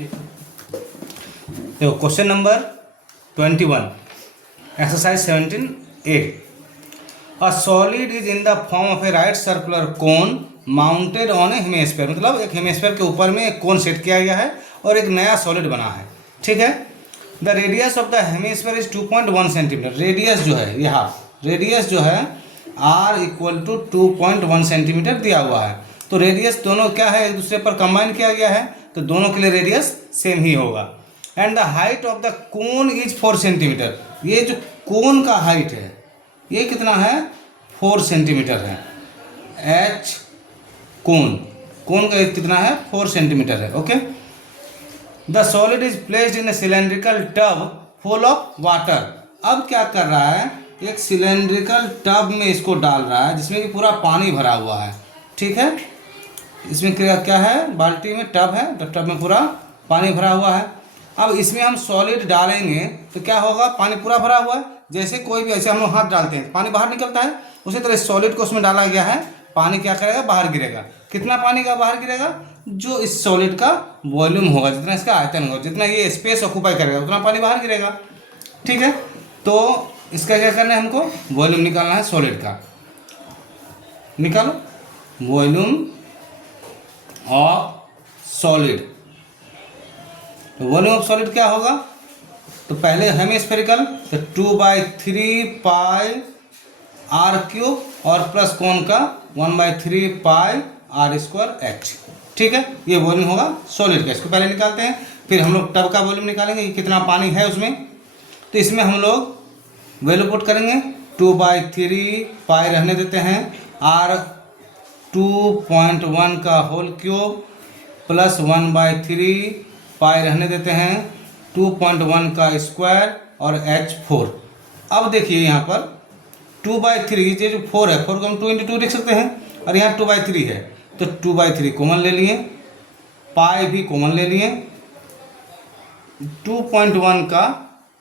देखो question number 21 exercise 17A। A solid is in the form of A right circular cone mounted on A hemisphere, मतलब एक hemisphere के ऊपर में एक कोन सेट किया गया है और एक नया सॉलिड बना है। ठीक है। The radius of the hemisphere is 2.1 centimetre. Radius जो है यहाँ रेडियस जो है r इक्वल टू 2.1 सेंटीमीटर दिया हुआ है। तो रेडियस दोनों क्या है, एक दूसरे पर कंबाइन किया गया है, तो दोनों के लिए रेडियस सेम ही होगा। And the height of the cone is 4 centimetre. ये जो कोन का हाइट है ये कितना है, 4 सेंटीमीटर है। एच कोन का कितना है, 4 सेंटीमीटर है। Okay. The solid is placed in A cylindrical tub full of water. अब क्या कर रहा है, एक सिलेंड्रिकल टब में इसको डाल रहा है जिसमें कि पूरा पानी भरा हुआ है। ठीक है। इसमें क्या है, बाल्टी में टब है, तो टब में पूरा पानी भरा हुआ है। अब इसमें हम सॉलिड डालेंगे तो क्या होगा, पानी पूरा भरा हुआ है। जैसे कोई भी ऐसे हम लोग हाथ डालते हैं पानी बाहर निकलता है, उसी तरह सॉलिड को उसमें डाला गया है, पानी क्या करेगा, बाहर गिरेगा। कितना पानी का बाहर गिरेगा, जो इस सॉलिड का वॉल्यूम होगा, जितना इसका आयतन होगा, जितना ये स्पेस ऑक्यूपाई करेगा उतना पानी बाहर गिरेगा। ठीक है। तो इसका क्या करना है, हमको वॉल्यूम निकालना है सॉलिड का। निकालो वॉल्यूम ऑफ सॉलिड। तो वॉल्यूम ऑफ सॉलिड क्या होगा, तो पहले हेमिस्फेरिकल तो 2/3 पाई आर क्यूब और प्लस कोन का 1/3 पाई आर स्क्वायर एच। ठीक है। ये वॉल्यूम होगा सॉलिड का। इसको पहले निकालते हैं, फिर हम लोग टब का वॉल्यूम निकालेंगे कि कितना पानी है उसमें। तो इसमें हम लोग वैल्यू पुट करेंगे, 2/3 पाई रहने देते हैं, आर 2.1 का होल क्यूब प्लस 1/3 पाई रहने देते हैं, 2.1 का स्क्वायर और h 4। अब देखिए यहाँ पर 2/3, ये जो 4 है, 4 को हम 2 × 2 लिख सकते हैं, और यहाँ 2/3 है, तो 2/3 कॉमन ले लिए, पाई भी कॉमन ले लिए, 2.1 का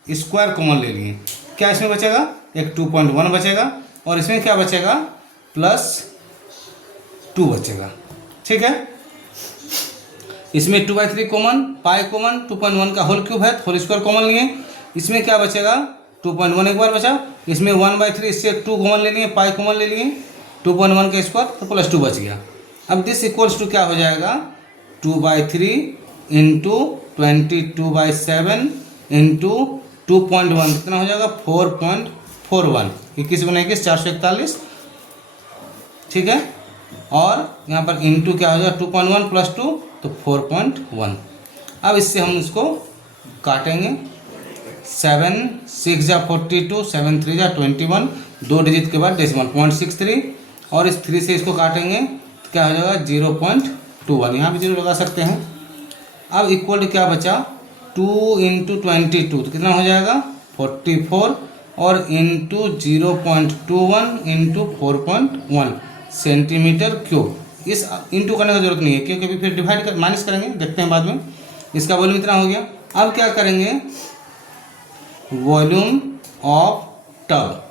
स्क्वायर कॉमन ले लिए। क्या इसमें बचेगा, एक 2.1 बचेगा, और इसमें क्या बचेगा, +2 बचेगा। ठीक है। इसमें 2/3 कॉमन, पाई कॉमन, 2.1 का होल क्यूब है, होल स्क्वायर कॉमन लिए। इसमें क्या बचेगा, 2.1 एक बार बचा, इसमें 1/3, इससे 2 कॉमन ले लिए, पाई कॉमन ले लिए, 2.1 का स्क्वायर तो +2 बच गया। अब दिस इक्वल्स टू क्या हो जाएगा, 2/3 इंटू 22/7 इंटू 2.1 कितना हो जाएगा, 4.41, 21 × 21 441। ठीक है। और यहाँ पर इंटू क्या हो जाएगा, 2.1 + 2 तो 4.1। अब इससे हम इसको काटेंगे, 7 6 × 42, 7 3 × 21, 2 डिजिट के बाद डेसिमल 0.63, और इस 3 से इसको काटेंगे तो क्या हो जाएगा, 0.21। यहाँ भी 0 लगा सकते हैं। अब इक्वल टू क्या बचा, 2 × 22 तो कितना हो जाएगा, 44, और इंटू 0.21 इंटू 4.1 सेंटीमीटर क्यूब। इस इंटू करने की जरूरत नहीं है क्योंकि अभी फिर डिवाइड कर माइनस करेंगे, देखते हैं बाद में। इसका वॉल्यूम इतना हो गया। अब क्या करेंगे, वॉल्यूम ऑफ टब,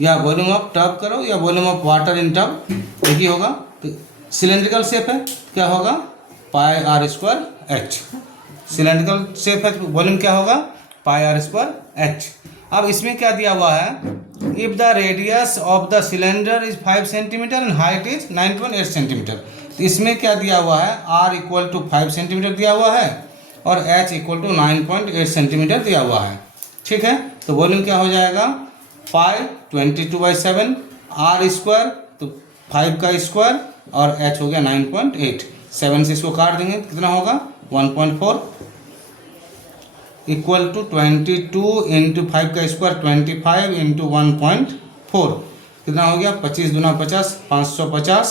या वॉल्यूम ऑफ टब करो या volume of water in tub, एक ही होगा। तो सिलेंड्रिकल शेप है, क्या होगा, pi r square h. Cylindrical shape है तो वॉल्यूम क्या होगा, पाई आर स्क्वायर एच। अब इसमें क्या दिया हुआ है, if the radius of the cylinder is 5 centimetre and height is 9.8 centimetre. तो इसमें क्या दिया हुआ है, r = 5 सेंटीमीटर दिया हुआ है और h = 9.8 सेंटीमीटर दिया हुआ है। ठीक है। तो वॉल्यूम क्या हो जाएगा, पाई 22/7 r स्क्वायर तो 5 का स्क्वायर और h हो गया 9.8। 7 से इसको काट देंगे कितना होगा, 1.4 इक्वल टू 22 × 5 का स्क्वायर 25 × 1.4 कितना हो गया, 25 दूना 50, 550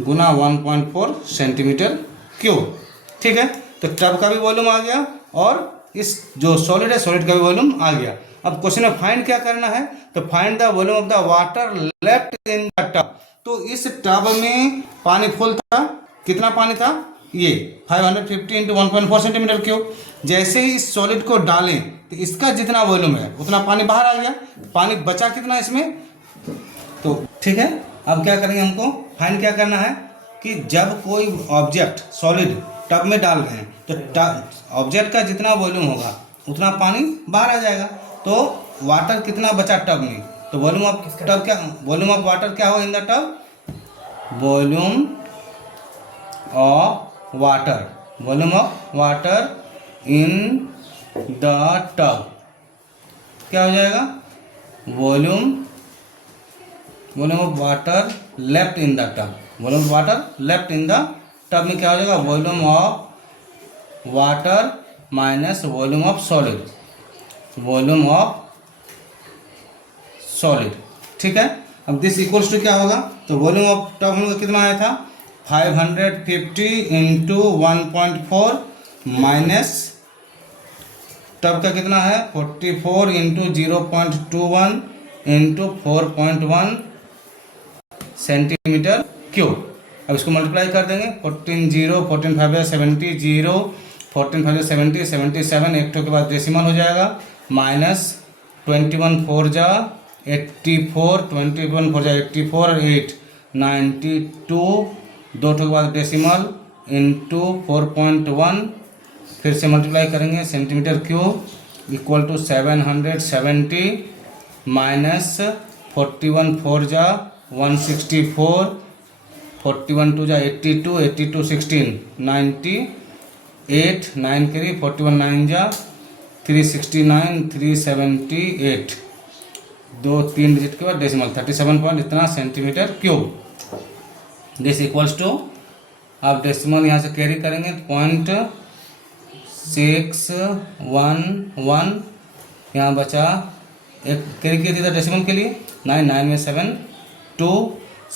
गुना 1.4 सेंटीमीटर क्यूब। ठीक है। तो टब का भी वॉल्यूम आ गया और इस जो सॉलिड है सॉलिड का भी वॉल्यूम आ गया। अब क्वेश्चन में फाइंड क्या करना है, तो find the volume of the water left in the tub. तो इस टब में पानी फुल था, कितना पानी था, ये 550 × 1.4 सेंटीमीटर क्यूब। जैसे ही इस सॉलिड को डालें तो इसका जितना वॉल्यूम है उतना पानी बाहर आ गया, पानी बचा कितना इसमें, तो ठीक है। अब क्या करेंगे, हमको फाइंड क्या करना है कि जब कोई ऑब्जेक्ट सॉलिड टब में डाल रहे हैं तो ऑब्जेक्ट का जितना वॉल्यूम होगा उतना पानी बाहर आ जाएगा। तो वाटर कितना बचा टब में, तो वॉल्यूम ऑफ टब क्या, वॉल्यूम ऑफ वाटर क्या होगा in the tub, volume of water, volume of water in the tub क्या हो जाएगा, volume of water left in the tub, volume of water left in the tub में क्या हो जाएगा, volume of water minus volume of solid, volume of solid. ठीक है, अब दिस इक्वल्स टू क्या होगा, तो वॉल्यूम ऑफ टब हम लोग कितना आया था 550 इंटू 1.4 माइनस टब का कितना है 44 इंटू 0.21 इंटू 4.1 सेंटीमीटर क्यूब। अब इसको मल्टीप्लाई कर देंगे, 14 0 14 5 70 0 14 5 70 77 एक के बाद डेसिमल हो जाएगा, माइनस 21 4 जा 84 21 4 जा 84 8 92 दो के बाद डेसिमल इंटू 4.1 फिर से मल्टीप्लाई करेंगे centimetre cube equal to 770 minus 41 4 जा 164 41 2 जा 82 82 16 98 9 करी 41 9 जा 369 378 दो तीन डिजिट के बाद डेसिमल 37 पॉइंट इतना centimetre cube. This equals to, आप डेसिमल यहाँ से कैरी करेंगे तो 0.611 यहाँ बचा, एक कैरी किया था डेसिमल के लिए 9 9 में 7 2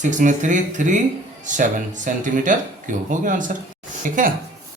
6 में 3 3 7 सेंटीमीटर क्यूब हो गया आंसर। ठीक है।